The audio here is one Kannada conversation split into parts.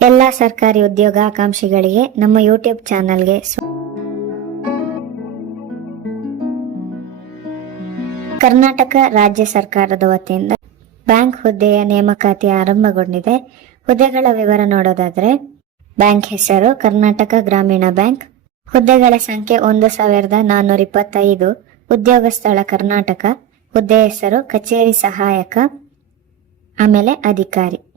ಎಲ್ಲ ಸರ್ಕಾರಿ ಉದ್ಯೋಗ ಆಕಾಂಕ್ಷಿಗಳಿಗೆ ನಮ್ಮ ಯೂಟ್ಯೂಬ್ ಚಾನಲ್ಗೆ ಕರ್ನಾಟಕ ರಾಜ್ಯ ಸರ್ಕಾರದ ವತಿಯಿಂದ ಬ್ಯಾಂಕ್ ಹುದ್ದೆಯ ನೇಮಕಾತಿ ಆರಂಭಗೊಂಡಿದೆ. ಹುದ್ದೆಗಳ ವಿವರ ನೋಡೋದಾದ್ರೆ, ಬ್ಯಾಂಕ್ ಹೆಸರು ಕರ್ನಾಟಕ ಗ್ರಾಮೀಣ ಬ್ಯಾಂಕ್. ಹುದ್ದೆಗಳ ಸಂಖ್ಯೆ ಒಂದು ಸಾವಿರದ ನಾನ್ನೂರ ಇಪ್ಪತ್ತೈದು. ಉದ್ಯೋಗ ಸ್ಥಳ ಕರ್ನಾಟಕ. ಹುದ್ದೆ ಹೆಸರು ಕಚೇರಿ ಸಹಾಯಕ. ಆಮೇಲೆ ಅಧಿಕಾರಿ.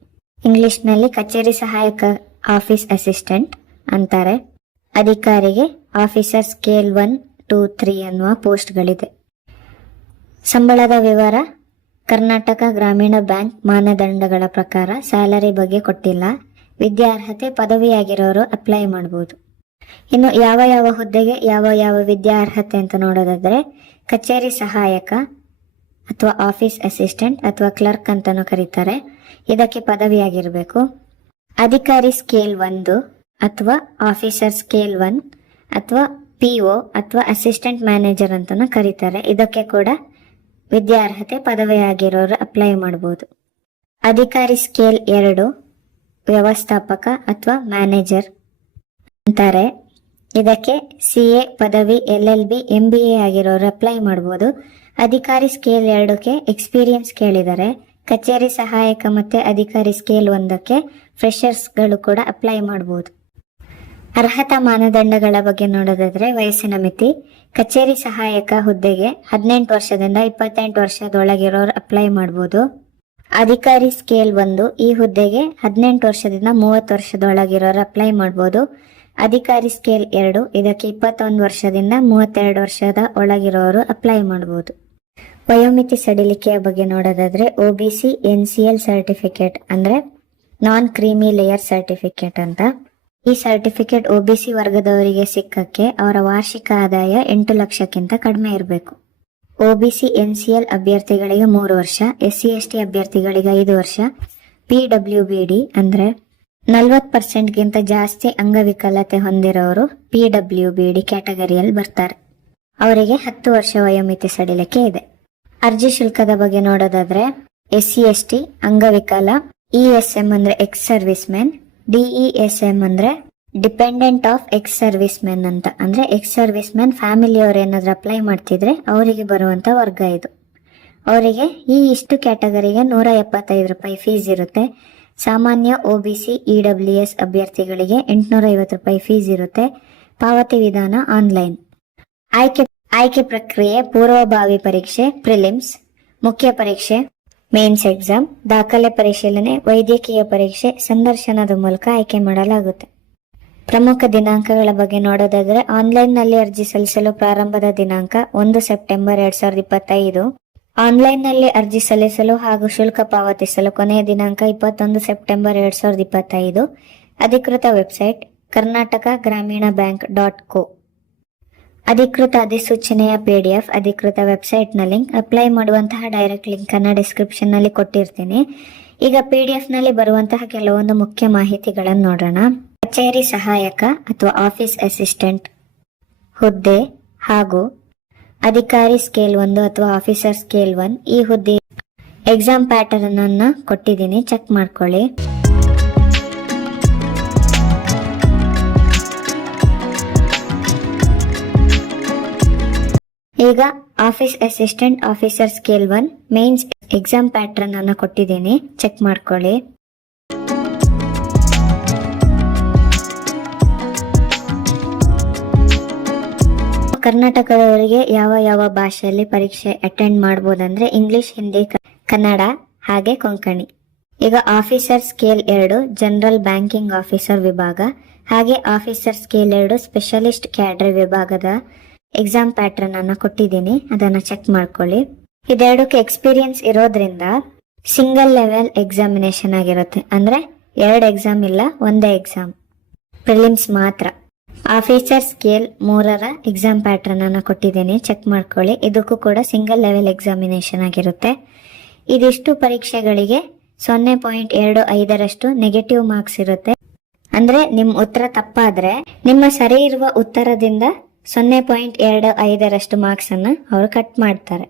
ಇಂಗ್ಲಿಷ್ನಲ್ಲಿ ಕಚೇರಿ ಸಹಾಯಕ ಆಫೀಸ್ ಅಸಿಸ್ಟೆಂಟ್ ಅಂತಾರೆ. ಅಧಿಕಾರಿಗೆ officer scale one, two, three ಅನ್ನುವ ಪೋಸ್ಟ್ಗಳಿದೆ. ಸಂಬಳದ ವಿವರ? ಕರ್ನಾಟಕ ಗ್ರಾಮೀಣ ಬ್ಯಾಂಕ್ ಮಾನದಂಡಗಳ ಪ್ರಕಾರ ಸ್ಯಾಲರಿ ಬಗ್ಗೆ ಕೊಟ್ಟಿಲ್ಲ. ವಿದ್ಯಾರ್ಹತೆ ಪದವಿಯಾಗಿರೋರು ಅಪ್ಲೈ ಮಾಡಬಹುದು ಇನ್ನು ಯಾವ ಯಾವ ಹುದ್ದೆಗೆ ಯಾವ ಯಾವ ವಿದ್ಯಾರ್ಹತೆ ಅಂತ ನೋಡೋದಾದ್ರೆ ಕಚೇರಿ ಸಹಾಯಕ ಅಥವಾ ಆಫೀಸ್ ಅಸಿಸ್ಟೆಂಟ್ ಅಥವಾ ಕ್ಲರ್ಕ್ ಅಂತಾನು ಕರೀತಾರೆ. ಇದಕ್ಕೆ ಪದವಿಯಾಗಿರಬೇಕು. ಅಧಿಕಾರಿ ಸ್ಕೇಲ್ ಒಂದು ಅಥವಾ ಆಫೀಸರ್ ಸ್ಕೇಲ್ ಒನ್ ಅಥವಾ ಪಿ ಒ ಅಥವಾ ಅಸಿಸ್ಟೆಂಟ್ ಮ್ಯಾನೇಜರ್ ಅಂತಾನು ಕರೀತಾರೆ. ಇದಕ್ಕೆ ಕೂಡ ವಿದ್ಯಾರ್ಹತೆ ಪದವಿಯಾಗಿರೋರು ಅಪ್ಲೈ ಮಾಡಬಹುದು ಅಧಿಕಾರಿ ಸ್ಕೇಲ್ ಎರಡು ವ್ಯವಸ್ಥಾಪಕ ಅಥವಾ ಮ್ಯಾನೇಜರ್ ಅಂತಾರೆ. ಇದಕ್ಕೆ ಸಿ ಎ ಪದವಿ L L B M B A ಆಗಿರೋರು ಅಪ್ಲೈ ಮಾಡ್ಬೋದು. ಅಧಿಕಾರಿ ಸ್ಕೇಲ್ ಎರಡಕ್ಕೆ ಎಕ್ಸ್ಪೀರಿಯನ್ಸ್ ಕೇಳಿದ್ದಾರೆ ಕಚೇರಿ ಸಹಾಯಕ ಮತ್ತು ಅಧಿಕಾರಿ ಸ್ಕೇಲ್ ಒಂದಕ್ಕೆ ಫ್ರೆಷರ್ಸ್ಗಳು ಕೂಡ ಅಪ್ಲೈ ಮಾಡಬಹುದು ಅರ್ಹತಾ ಮಾನದಂಡಗಳ ಬಗ್ಗೆ ನೋಡೋದಾದ್ರೆ ವಯಸ್ಸಿನ ಮಿತಿ, ಕಚೇರಿ ಸಹಾಯಕ ಹುದ್ದೆಗೆ ಹದಿನೆಂಟು ವರ್ಷದಿಂದ ಇಪ್ಪತ್ತೆಂಟು ವರ್ಷದೊಳಗಿರೋರು ಅಪ್ಲೈ ಮಾಡ್ಬೋದು. ಅಧಿಕಾರಿ ಸ್ಕೇಲ್ ಒಂದು, ಈ ಹುದ್ದೆಗೆ ಹದಿನೆಂಟು ವರ್ಷದಿಂದ ಮೂವತ್ತು ವರ್ಷದೊಳಗಿರೋರು ಅಪ್ಲೈ ಮಾಡ್ಬೋದು. ಅಧಿಕಾರಿ ಸ್ಕೇಲ್ ಎರಡು, ಇದಕ್ಕೆ ಇಪ್ಪತ್ತೊಂದು ವರ್ಷದಿಂದ ಮೂವತ್ತೆರಡು ವರ್ಷದ ಒಳಗಿರೋರು ಅಪ್ಲೈ ಮಾಡ್ಬೋದು. ವಯೋಮಿತಿ ಸಡಿಲಿಕೆಯ ಬಗ್ಗೆ ನೋಡೋದಾದ್ರೆ O B C N C L certificate ಅಂದ್ರೆ ನಾನ್ ಕ್ರೀಮಿ ಲೇಯರ್ ಸರ್ಟಿಫಿಕೇಟ್ ಅಂತ. ಈ ಸರ್ಟಿಫಿಕೇಟ್ ಒ ಬಿ ಸಿ ವರ್ಗದವರಿಗೆ ಸಿಕ್ಕಕ್ಕೆ ಅವರ ವಾರ್ಷಿಕ ಆದಾಯ ಎಂಟು ಲಕ್ಷಕ್ಕಿಂತ ಕಡಿಮೆ ಇರಬೇಕು. O B C N C L ಅಭ್ಯರ್ಥಿಗಳಿಗೆ ಮೂರು ವರ್ಷ, ಎಸ್ ಸಿ ಎಸ್ ಟಿ ಅಭ್ಯರ್ಥಿಗಳಿಗೆ ಐದು ವರ್ಷ, ಪಿ ಡಬ್ಲ್ಯೂ ಬಿ ಡಿ ಅಂದ್ರೆ ನಲ್ವತ್ತು ಪರ್ಸೆಂಟ್ಗಿಂತ ಜಾಸ್ತಿ ಅಂಗವಿಕಲತೆ ಹೊಂದಿರೋರು ಪಿ ಡಬ್ಲ್ಯೂ ಬಿ ಡಿ ಕ್ಯಾಟಗರಿಯಲ್ಲಿ ಬರ್ತಾರೆ. ಅವರಿಗೆ ಹತ್ತು ವರ್ಷ ವಯೋಮಿತಿ ಸಡಿಲಿಕೆ ಇದೆ. ಅರ್ಜಿ ಶುಲ್ಕದ ಬಗ್ಗೆ ನೋಡೋದಾದ್ರೆ ಎಸ್ ಸಿ ಎಸ್ ಟಿ ಅಂಗವಿಕಲ, ಇ ಎಸ್ ಎಂ ಅಂದ್ರೆ ex service men DE S M ಅಂದ್ರೆ dependent of ex service men ಅಂತ. ಅಂದ್ರೆ ಎಕ್ಸ್ ಸರ್ವಿಸ್ ಮೆನ್ ಫ್ಯಾಮಿಲಿಯವ್ರು ಏನಾದ್ರು ಅಪ್ಲೈ ಮಾಡ್ತಿದ್ರೆ ಅವರಿಗೆ ಬರುವಂತ ವರ್ಗ ಇದು. ಅವರಿಗೆ ಈ ಇಷ್ಟು ಕ್ಯಾಟಗರಿಗೆ ನೂರ ಎಪ್ಪತ್ತೈದು ರೂಪಾಯಿ ಫೀಸ್ ಇರುತ್ತೆ. ಸಾಮಾನ್ಯ O B C, E W S ಅಭ್ಯರ್ಥಿಗಳಿಗೆ ಎಂಟುನೂರ ಐವತ್ತು ರೂಪಾಯಿ ಫೀಸ್ ಇರುತ್ತೆ. ಪಾವತಿ ವಿಧಾನ ಆನ್ಲೈನ್ ಆಯ್ಕೆ ಆಯ್ಕೆ ಪ್ರಕ್ರಿಯೆ, ಪೂರ್ವಭಾವಿ ಪರೀಕ್ಷೆ ಪ್ರಿಲಿಮ್ಸ್ ಮುಖ್ಯ ಪರೀಕ್ಷೆ ಮೇನ್ಸ್ ಎಕ್ಸಾಮ್ ದಾಖಲೆ ಪರಿಶೀಲನೆ, ವೈದ್ಯಕೀಯ ಪರೀಕ್ಷೆ, ಸಂದರ್ಶನದ ಮೂಲಕ ಆಯ್ಕೆ ಮಾಡಲಾಗುತ್ತೆ. ಪ್ರಮುಖ ದಿನಾಂಕಗಳ ಬಗ್ಗೆ ನೋಡೋದಾದ್ರೆ ಆನ್ಲೈನ್ನಲ್ಲಿ ಅರ್ಜಿ ಸಲ್ಲಿಸಲು ಪ್ರಾರಂಭದ ದಿನಾಂಕ ಒಂದು ಸೆಪ್ಟೆಂಬರ್ ಎರಡ್ ಸಾವಿರದ ಇಪ್ಪತ್ತೈದು. ಆನ್ಲೈನ್ನಲ್ಲಿ ಅರ್ಜಿ ಸಲ್ಲಿಸಲು ಹಾಗೂ ಶುಲ್ಕ ಪಾವತಿಸಲು ಕೊನೆಯ ದಿನಾಂಕ ಇಪ್ಪತ್ತೊಂದು ಸೆಪ್ಟೆಂಬರ್ ಎರಡ್ ಸಾವಿರದ ಇಪ್ಪತ್ತೈದು. ಅಧಿಕೃತ ವೆಬ್ಸೈಟ್ ಕರ್ನಾಟಕ ಗ್ರಾಮೀಣ ಬ್ಯಾಂಕ್ ಡಾಟ್ ಕೋ. ಅಧಿಕೃತ ಅಧಿಸೂಚನೆಯ ಪಿ ಡಿ ಎಫ್ ಅಧಿಕೃತ ವೆಬ್ಸೈಟ್ನ ಲಿಂಕ್ ಅಪ್ಲೈ ಮಾಡುವಂತಹ ಡೈರೆಕ್ಟ್ ಲಿಂಕ್ ಅನ್ನ ಡಿಸ್ಕ್ರಿಪ್ಷನ್ನಲ್ಲಿ ಕೊಟ್ಟಿರ್ತೀನಿ. ಈಗ ಪಿ ಪಿಡಿಎಫ್ನಲ್ಲಿ ಬರುವಂತಹ ಕೆಲವೊಂದು ಮುಖ್ಯ ಮಾಹಿತಿಗಳನ್ನು ನೋಡೋಣ. ಕಚೇರಿ ಸಹಾಯಕ ಅಥವಾ ಆಫೀಸ್ ಅಸಿಸ್ಟೆಂಟ್ ಹುದ್ದೆ ಹಾಗೂ ಅಧಿಕಾರಿ ಸ್ಕೇಲ್ ಒಂದು ಅಥವಾ ಆಫೀಸರ್ ಸ್ಕೇಲ್ ಒನ್ ಈ ಹುದ್ದೆ ಎಕ್ಸಾಮ್ ಪ್ಯಾಟರ್ನ್ ಅನ್ನ ಕೊಟ್ಟಿದ್ದೀನಿ. ಚೆಕ್ ಮಾಡ್ಕೊಳ್ಳಿ. ಈಗ office assistant officer scale one mains exam pattern ಅನ್ನ ಕೊಟ್ಟಿದ್ದೀನಿ. ಚೆಕ್ ಮಾಡ್ಕೊಳ್ಳಿ. ಕರ್ನಾಟಕದವರಿಗೆ ಯಾವ ಯಾವ ಭಾಷೆಯಲ್ಲಿ ಪರೀಕ್ಷೆ ಅಟೆಂಡ್ ಮಾಡಬಹುದಂದ್ರೆ ಇಂಗ್ಲಿಷ್ ಹಿಂದಿ ಕನ್ನಡ ಹಾಗೆ ಕೊಂಕಣಿ. ಈಗ ಆಫೀಸರ್ ಸ್ಕೇಲ್ ಎರಡು ಜನರಲ್ ಬ್ಯಾಂಕಿಂಗ್ ಆಫೀಸರ್ ವಿಭಾಗ. ಹಾಗೆ ಆಫೀಸರ್ ಸ್ಕೇಲ್ ಎರಡು ಸ್ಪೆಷಲಿಸ್ಟ್ ಕ್ಯಾಡ್ರಿ ವಿಭಾಗದ ಎಕ್ಸಾಮ್ ಪ್ಯಾಟ್ರನ್ ಅನ್ನ ಕೊಟ್ಟಿದ್ದೀನಿ, ಅದನ್ನ ಚೆಕ್ ಮಾಡ್ಕೊಳ್ಳಿ. ಇದೆರಡಕ್ಕೆ ಎಕ್ಸ್ಪೀರಿಯನ್ಸ್ ಇರೋದ್ರಿಂದ ಸಿಂಗಲ್ ಲೆವೆಲ್ ಎಕ್ಸಾಮಿನೇಷನ್ ಆಗಿರುತ್ತೆ. ಅಂದ್ರೆ ಎರಡು ಎಕ್ಸಾಮ್ ಇಲ್ಲ, ಒಂದೇ ಎಕ್ಸಾಮ್ ಪ್ರಿಲಿಮ್ಸ್ ಮಾತ್ರ. ಆಫೀಸರ್ ಸ್ಕೇಲ್ ಮೂರರ ಎಕ್ಸಾಮ್ ಪ್ಯಾಟರ್ನ್ ಅನ್ನ ಕೊಟ್ಟಿದ್ದೀನಿ ಚೆಕ್ ಮಾಡ್ಕೊಳ್ಳಿ. ಇದಕ್ಕೂ ಕೂಡ ಸಿಂಗಲ್ ಲೆವೆಲ್ ಎಕ್ಸಾಮಿನೇಷನ್ ಆಗಿರುತ್ತೆ. ಇದಿಷ್ಟು ಪರೀಕ್ಷೆಗಳಿಗೆ ಸೊನ್ನೆ ಪಾಯಿಂಟ್ ಎರಡು ಐದರಷ್ಟು ನೆಗೆಟಿವ್ ಮಾರ್ಕ್ಸ್ ಇರುತ್ತೆ. ಅಂದ್ರೆ ನಿಮ್ಮ ಉತ್ತರ ತಪ್ಪಾದ್ರೆ, ನಿಮ್ಮ ಸರಿ ಇರುವ ಉತ್ತರದಿಂದ ಸೊನ್ನೆ ಪಾಯಿಂಟ್ ಎರಡು ಐದರಷ್ಟು ಮಾರ್ಕ್ಸ್ ಅನ್ನ ಅವರು ಕಟ್ ಮಾಡ್ತಾರೆ.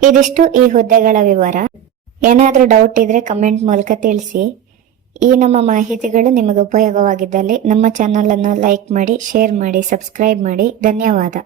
ಇದಿಷ್ಟು ಈ ಹುದ್ದೆಗಳ ವಿವರ. ಏನಾದರೂ ಡೌಟ್ ಇದ್ರೆ ಕಮೆಂಟ್ ಮೂಲಕ ತಿಳಿಸಿ. ಈ ನಮ್ಮ ಮಾಹಿತಿಗಳು ನಿಮಗೆ ಉಪಯೋಗವಾಗಿದ್ದಲ್ಲಿ ನಮ್ಮ ಚಾನಲನ್ನು ಲೈಕ್ ಮಾಡಿ, ಶೇರ್ ಮಾಡಿ, ಸಬ್ಸ್ಕ್ರೈಬ್ ಮಾಡಿ. ಧನ್ಯವಾದ.